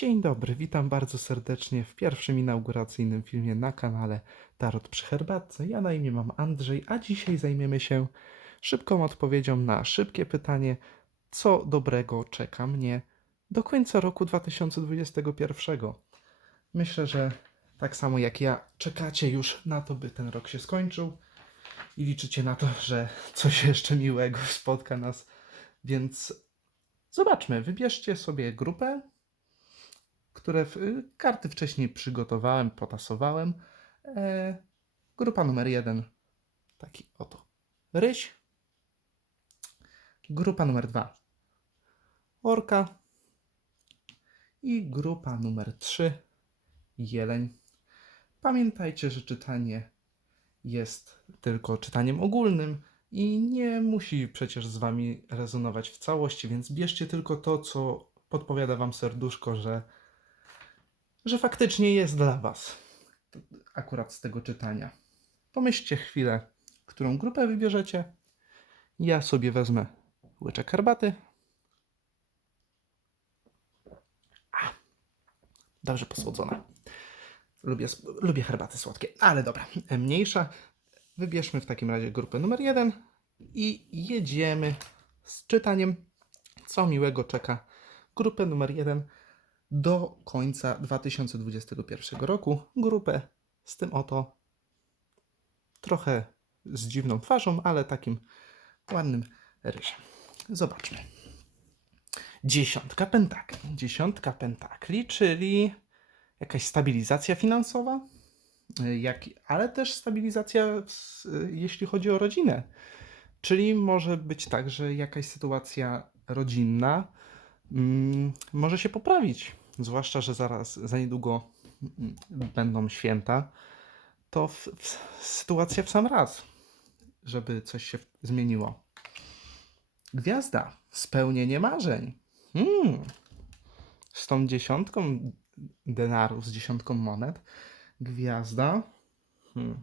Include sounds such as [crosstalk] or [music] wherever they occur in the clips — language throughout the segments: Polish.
Dzień dobry, witam bardzo serdecznie w pierwszym inauguracyjnym filmie na kanale Tarot przy herbatce. Ja na imię mam Andrzej, a dzisiaj zajmiemy się szybką odpowiedzią na szybkie pytanie, co dobrego czeka mnie do końca roku 2021. Myślę, że tak samo jak ja czekacie już na to, by ten rok się skończył i liczycie na to, że coś jeszcze miłego spotka nas, więc zobaczmy, wybierzcie sobie grupę, które w, y, karty wcześniej przygotowałem, potasowałem. E, grupa numer jeden, taki oto ryś. Grupa numer dwa, orka. I grupa numer trzy, jeleń. Pamiętajcie, że czytanie jest tylko czytaniem ogólnym i nie musi przecież z wami rezonować w całości, więc bierzcie tylko to, co podpowiada wam serduszko, że że faktycznie jest dla Was. Akurat z tego czytania. Pomyślcie chwilę, którą grupę wybierzecie. Ja sobie wezmę łyczek herbaty. A, dobrze posłodzona. Lubię, lubię herbaty słodkie, ale dobra, mniejsza. Wybierzmy w takim razie grupę numer jeden i jedziemy z czytaniem. Co miłego czeka grupę numer jeden do końca 2021 roku grupę z tym oto trochę z dziwną twarzą, ale takim ładnym rysem. Zobaczmy. Dziesiątka pentakli. Dziesiątka pentakli, czyli jakaś stabilizacja finansowa, jak, ale też stabilizacja, jeśli chodzi o rodzinę. Czyli może być tak, że jakaś sytuacja rodzinna mm, może się poprawić. Zwłaszcza, że zaraz, za niedługo mm, będą święta. To w, w, sytuacja w sam raz, żeby coś się zmieniło. Gwiazda. Spełnienie marzeń. Hmm. Z tą dziesiątką denarów, z dziesiątką monet. Gwiazda. Hmm.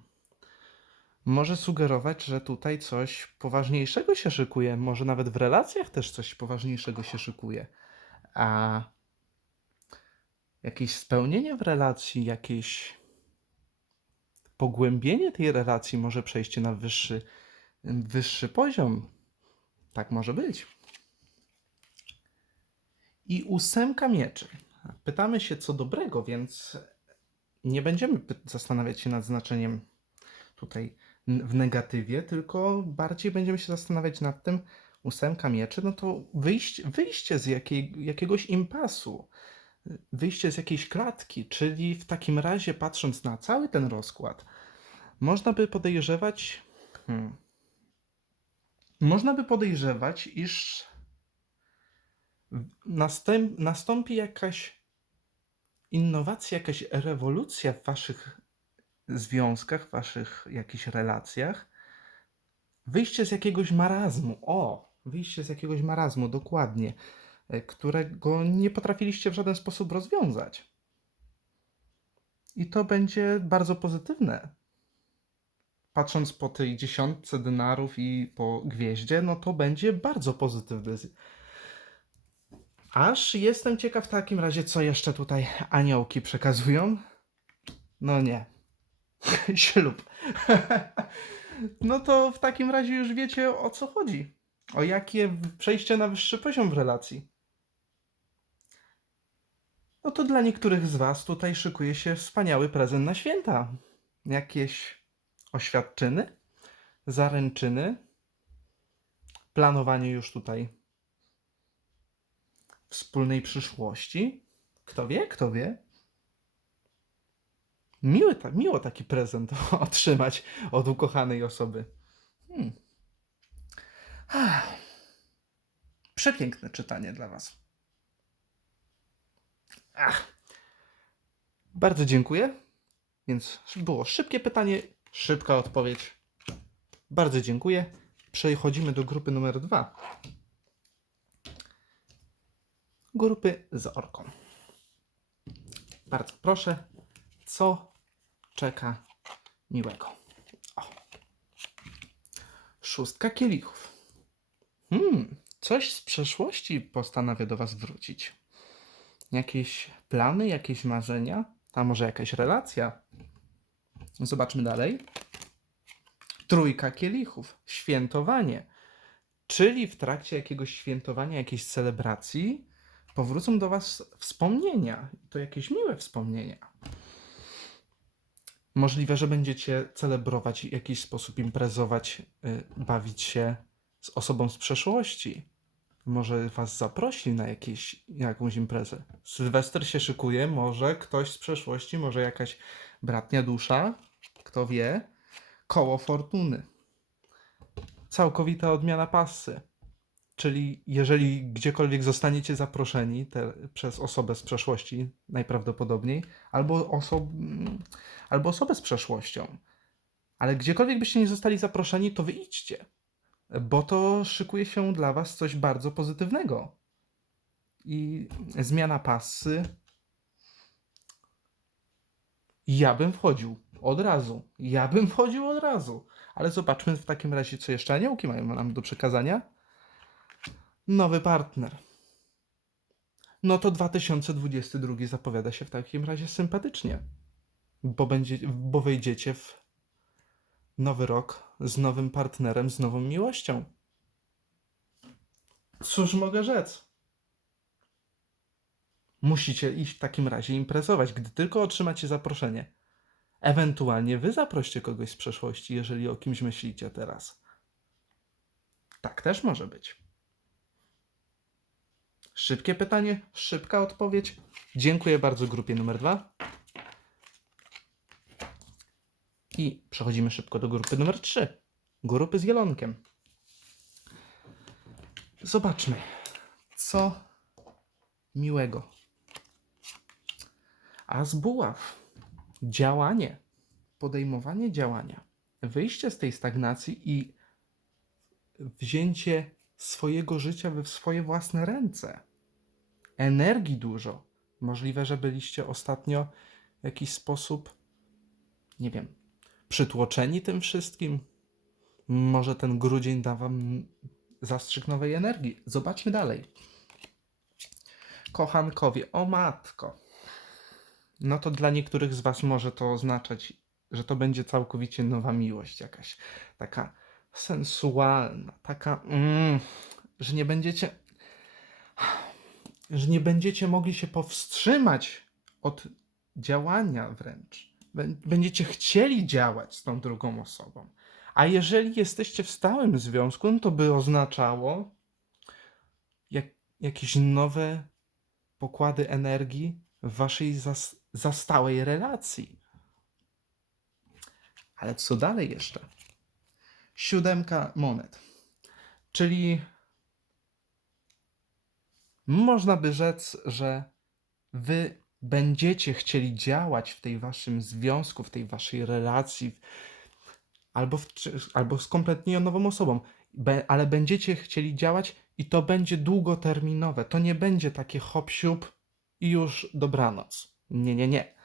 Może sugerować, że tutaj coś poważniejszego się szykuje. Może nawet w relacjach też coś poważniejszego się szykuje. A jakieś spełnienie w relacji, jakieś pogłębienie tej relacji, może przejście na wyższy, wyższy poziom. Tak może być. I ósemka mieczy. Pytamy się co dobrego, więc nie będziemy zastanawiać się nad znaczeniem tutaj w negatywie, tylko bardziej będziemy się zastanawiać nad tym, ósemka mieczy, no to wyjście, wyjście z jakiej, jakiegoś impasu, wyjście z jakiejś klatki, czyli w takim razie patrząc na cały ten rozkład, można by podejrzewać, hmm, można by podejrzewać, iż nastąpi jakaś innowacja, jakaś rewolucja w waszych związkach, waszych jakichś relacjach, wyjście z jakiegoś marazmu. O, wyjście z jakiegoś marazmu, dokładnie, e, którego nie potrafiliście w żaden sposób rozwiązać. I to będzie bardzo pozytywne. Patrząc po tej dziesiątce denarów i po gwieździe, no to będzie bardzo pozytywne. Aż jestem ciekaw w takim razie, co jeszcze tutaj aniołki przekazują. No nie. [laughs] Ślub. [laughs] no to w takim razie już wiecie o co chodzi. O jakie przejście na wyższy poziom w relacji. No to dla niektórych z Was tutaj szykuje się wspaniały prezent na święta. Jakieś oświadczyny, zaręczyny, planowanie już tutaj wspólnej przyszłości. Kto wie, kto wie. Miły, ta, miło taki prezent [laughs] otrzymać od ukochanej osoby. Hmm. Przepiękne czytanie dla Was. Ach. Bardzo dziękuję. Więc było szybkie pytanie, szybka odpowiedź. Bardzo dziękuję. Przechodzimy do grupy numer dwa. Grupy z orką. Bardzo proszę, co czeka miłego? O. Szóstka kielichów. Hmm, coś z przeszłości postanawia do Was wrócić. Jakieś plany, jakieś marzenia? A może jakaś relacja? Zobaczmy dalej. Trójka kielichów, świętowanie. Czyli w trakcie jakiegoś świętowania, jakiejś celebracji powrócą do Was wspomnienia. To jakieś miłe wspomnienia. Możliwe, że będziecie celebrować w jakiś sposób, imprezować, y, bawić się z osobą z przeszłości. Może Was zaprosi na jakieś, jakąś imprezę. Sylwester się szykuje, może ktoś z przeszłości, może jakaś bratnia dusza, kto wie. Koło fortuny. Całkowita odmiana pasy. Czyli jeżeli gdziekolwiek zostaniecie zaproszeni te, przez osobę z przeszłości, najprawdopodobniej, albo, osob, mm, albo osobę z przeszłością, ale gdziekolwiek byście nie zostali zaproszeni, to wyjdźcie, bo to szykuje się dla Was coś bardzo pozytywnego. I zmiana pasy. Ja bym wchodził od razu. Ja bym wchodził od razu. Ale zobaczmy w takim razie, co jeszcze aniołki mają nam do przekazania. Nowy partner. No to 2022 zapowiada się w takim razie sympatycznie, bo, będzie, bo wejdziecie w nowy rok z nowym partnerem, z nową miłością. Cóż mogę rzec? Musicie iść w takim razie imprezować, gdy tylko otrzymacie zaproszenie. Ewentualnie wy zaproście kogoś z przeszłości, jeżeli o kimś myślicie teraz. Tak też może być. Szybkie pytanie, szybka odpowiedź. Dziękuję bardzo grupie numer dwa. I przechodzimy szybko do grupy numer trzy. Grupy z jelonkiem. Zobaczmy, co miłego. A z buław. Działanie, podejmowanie działania, wyjście z tej stagnacji i wzięcie swojego życia w swoje własne ręce. Energii dużo. Możliwe, że byliście ostatnio w jakiś sposób, nie wiem, przytłoczeni tym wszystkim. Może ten grudzień da wam zastrzyk nowej energii. Zobaczmy dalej. Kochankowie, o matko. No to dla niektórych z was może to oznaczać, że to będzie całkowicie nowa miłość jakaś. Taka sensualna, taka, mm, że nie będziecie, że nie będziecie mogli się powstrzymać od działania wręcz. Bę- Będziecie chcieli działać z tą drugą osobą. A jeżeli jesteście w stałym związku, no to by oznaczało jak, jakieś nowe pokłady energii w waszej zas, zastałej relacji. Ale co dalej jeszcze? Siódemka monet. Czyli można by rzec, że wy będziecie chcieli działać w tej waszym związku, w tej waszej relacji, albo, w, albo z kompletnie nową osobą, be, ale będziecie chcieli działać i to będzie długoterminowe. To nie będzie takie hop i już dobranoc. Nie, nie, nie.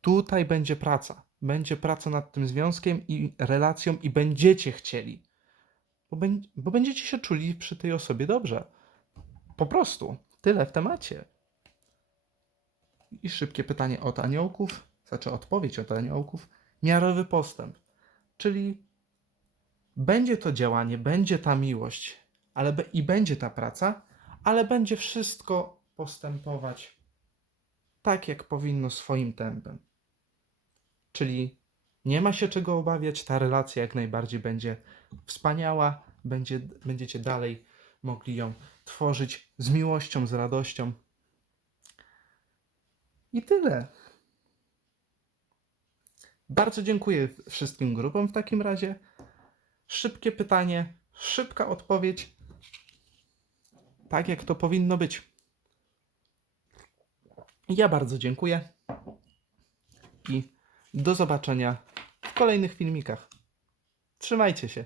Tutaj będzie praca. Będzie praca nad tym związkiem i relacją, i będziecie chcieli. Bo, bo będziecie się czuli przy tej osobie dobrze. Po prostu. Tyle w temacie. I szybkie pytanie od aniołków, znaczy odpowiedź od aniołków. Miarowy postęp. Czyli będzie to działanie, będzie ta miłość, ale i będzie ta praca, ale będzie wszystko postępować tak, jak powinno swoim tempem. Czyli nie ma się czego obawiać, ta relacja jak najbardziej będzie wspaniała, będzie, będziecie dalej mogli ją tworzyć z miłością, z radością. I tyle. Bardzo dziękuję wszystkim grupom w takim razie. Szybkie pytanie, szybka odpowiedź. Tak jak to powinno być. Ja bardzo dziękuję i do zobaczenia w kolejnych filmikach. Trzymajcie się.